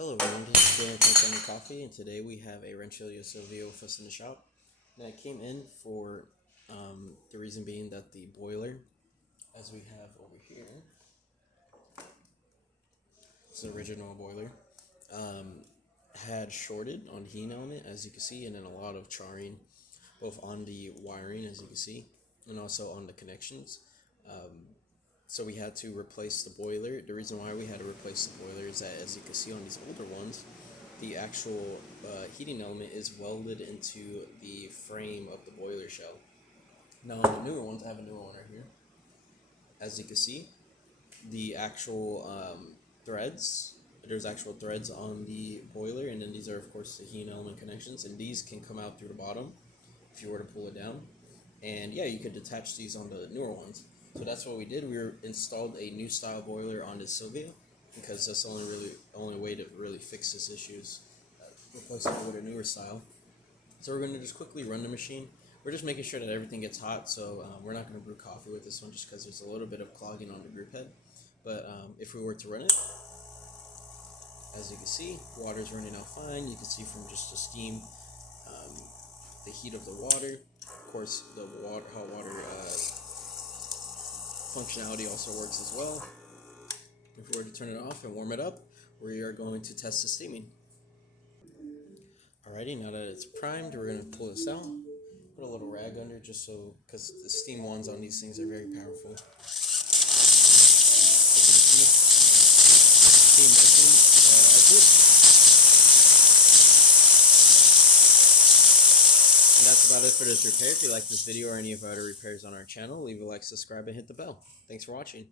Hello everyone, this is Kanen from Kanen Coffee, and today we have a Rancilio Silvia with us in the shop. And I came in for the reason being that the boiler, as we have over here, it's the original boiler, had shorted on the heating element, as you can see, and then a lot of charring, both on the wiring, as you can see, and also on the connections. So we had to replace the boiler. The reason why we had to replace the boiler is that, as you can see on these older ones, the actual heating element is welded into the frame of the boiler shell. Now on the newer ones, I have a newer one right here. As you can see, the actual threads, there's actual threads on the boiler, and then these are of course the heating element connections, and these can come out through the bottom if you were to pull it down. And yeah, you could detach these on the newer ones. So that's what we did. We installed a new style boiler on this Silvia because that's the only way to really fix this issue is replacing it with a newer style. So we're going to just quickly run the machine. We're just making sure that everything gets hot, so we're not going to brew coffee with this one just because there's a little bit of clogging on the group head. But if we were to run it, as you can see, water's running out fine. You can see from just the steam, the heat of the water. Of course, the hot water functionality also works as well. If we were to turn it off and warm it up, we are going to test the steaming. Alrighty, now that it's primed, we're going to pull this out. Put a little rag under just so, because the steam wands on these things are very powerful. As you can see, steam working as this. And that's about it for this repair. If you like this video or any of our other repairs on our channel, leave a like, subscribe, and hit the bell. Thanks for watching.